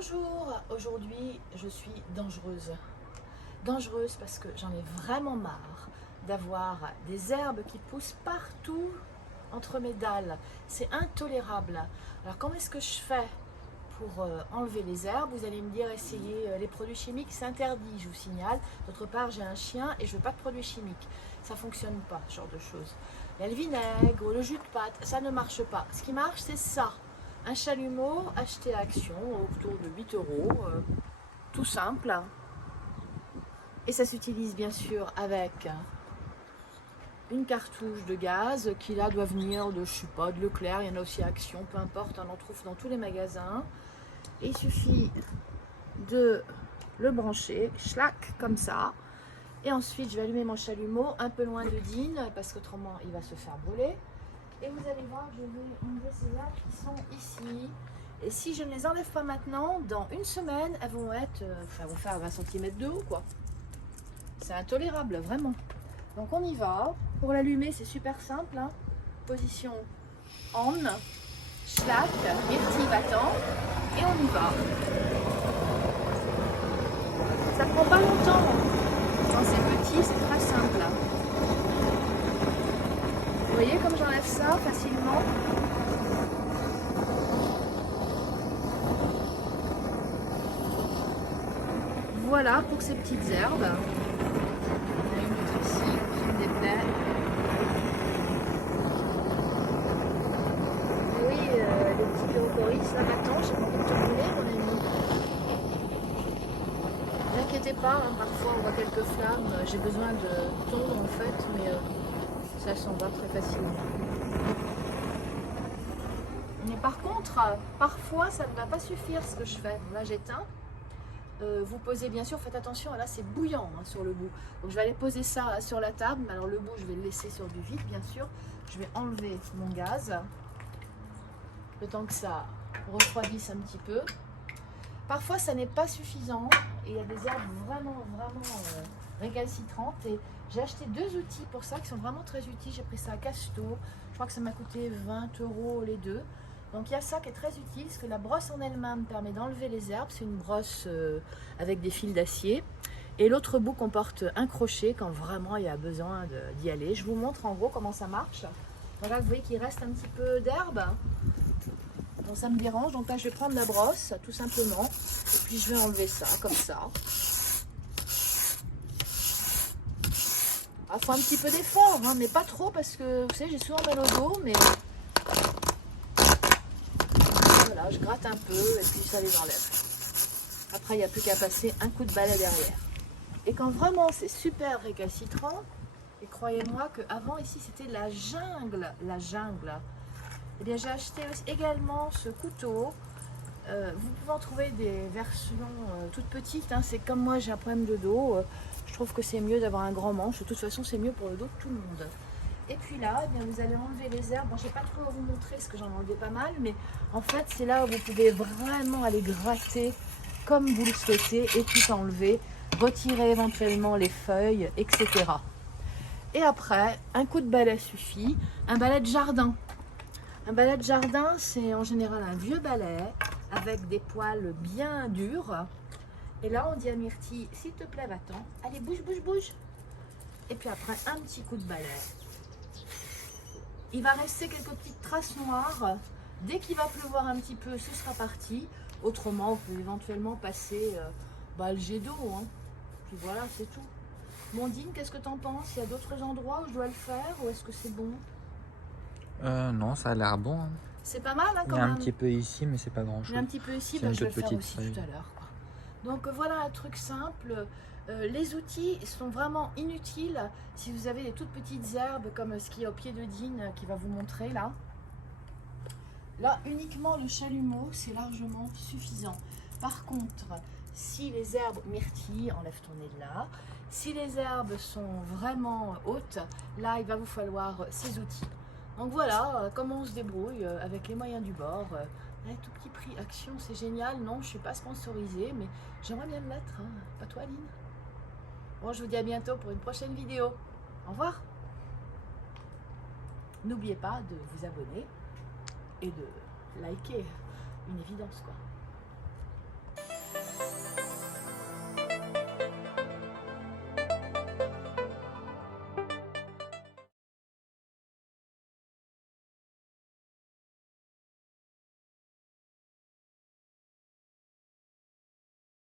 Bonjour, aujourd'hui je suis dangereuse. Dangereuse parce que j'en ai vraiment marre d'avoir des herbes qui poussent partout entre mes dalles. C'est intolérable. Alors comment est-ce que je fais pour enlever les herbes? Vous allez me dire essayez les produits chimiques, c'est interdit, je vous signale. D'autre part, j'ai un chien et je veux pas de produits chimiques. Ça fonctionne pas, ce genre de choses. Il y a le vinaigre, le jus de pâte, ça ne marche pas. Ce qui marche, c'est ça. Un chalumeau acheté à Action autour de 8 euros, tout simple. Et ça s'utilise bien sûr avec une cartouche de gaz qui là doit venir de, je sais pas, de Leclerc, il y en a aussi à Action, peu importe, on en trouve dans tous les magasins. Et il suffit de le brancher, schlac, comme ça. Et ensuite je vais allumer mon chalumeau un peu loin de Dean parce qu'autrement il va se faire brûler. Et vous allez voir, je vais enlever ces herbes qui sont ici. Et si je ne les enlève pas maintenant, dans une semaine, elles vont être, elles vont faire 20 cm de haut, quoi. C'est intolérable, vraiment. Donc on y va. Pour l'allumer, c'est super simple. Hein. Position on, schlack, myrtille battant, et on y va. Ça prend pas longtemps. Quand c'est petit, c'est très simple. Vous voyez comme j'enlève ça facilement? Voilà pour ces petites herbes. Il y en a une autre ici qui me déplaît. Et oui, les petits pyrocoris, là maintenant, j'ai pas envie de te brûler, mon ami. Ne vous inquiétez pas, hein, parfois on voit quelques flammes. J'ai besoin de thon en fait, mais ça s'en va très facilement. Mais par contre, parfois ça ne va pas suffire ce que je fais. Là j'éteins. Vous posez bien sûr, faites attention, là c'est bouillant hein, sur le bout. Donc je vais aller poser ça sur la table, mais alors le bout je vais le laisser sur du vide bien sûr. Je vais enlever mon gaz, le temps que ça refroidisse un petit peu. Parfois ça n'est pas suffisant et il y a des herbes vraiment récalcitrantes. Et j'ai acheté deux outils pour ça qui sont vraiment très utiles. J'ai pris ça à Casto, je crois que ça m'a coûté 20 € les deux. Donc il y a ça qui est très utile, parce que la brosse en elle-même permet d'enlever les herbes. C'est une brosse avec des fils d'acier. Et l'autre bout comporte un crochet quand vraiment il y a besoin d'y aller. Je vous montre en gros comment ça marche. Voilà, vous voyez qu'il reste un petit peu d'herbe. Bon, ça me dérange, donc là je vais prendre la brosse tout simplement. Et puis je vais enlever ça comme ça. Il faut un petit peu d'effort, hein, mais pas trop parce que vous savez, j'ai souvent mal au dos, mais voilà, je gratte un peu et puis ça les enlève. Après, il n'y a plus qu'à passer un coup de balai derrière. Et quand vraiment c'est super récalcitrant, et croyez-moi qu'avant ici c'était la jungle, eh bien j'ai acheté également ce couteau. Vous pouvez en trouver des versions toutes petites, hein. C'est comme moi, j'ai un problème de dos. Je trouve que c'est mieux d'avoir un grand manche. De toute façon, c'est mieux pour le dos de tout le monde. Et puis là, eh bien, vous allez enlever les herbes. Bon, je ne vais pas trop vous montrer parce que j'en ai enlevé pas mal, mais en fait, c'est là où vous pouvez vraiment aller gratter comme vous le souhaitez et tout enlever, retirer éventuellement les feuilles, etc. Et après, un coup de balai suffit. Un balai de jardin. Un balai de jardin, c'est en général un vieux balai avec des poils bien durs. Et là, on dit à Myrtille, s'il te plaît, va-t'en. Allez, bouge, bouge, bouge. Et puis après, un petit coup de balai. Il va rester quelques petites traces noires. Dès qu'il va pleuvoir un petit peu, ce sera parti. Autrement, vous pouvez éventuellement passer le jet d'eau. Hein. Puis voilà, c'est tout. Mondine, qu'est-ce que tu en penses? Il y a d'autres endroits où je dois le faire ou est-ce que c'est bon? Non, ça a l'air bon. Hein. C'est pas mal hein, Il quand y a même. un petit peu ici, mais c'est pas grand chose. Il y a un petit peu ici, je vais le faire aussi tout à l'heure. Donc voilà un truc simple. Les outils sont vraiment inutiles si vous avez des toutes petites herbes comme ce qui est au pied de Dean qui va vous montrer là. Là uniquement le chalumeau c'est largement suffisant. Par contre si les herbes myrtilles, enlève ton nez de là, si les herbes sont vraiment hautes, là il va vous falloir ces outils. Donc voilà comment on se débrouille avec les moyens du bord. À tout petit prix, Action, c'est génial. Non, je ne suis pas sponsorisée, mais j'aimerais bien le mettre. Hein. Pas toi, Aline? Bon, je vous dis à bientôt pour une prochaine vidéo. Au revoir. N'oubliez pas de vous abonner et de liker. Une évidence, quoi.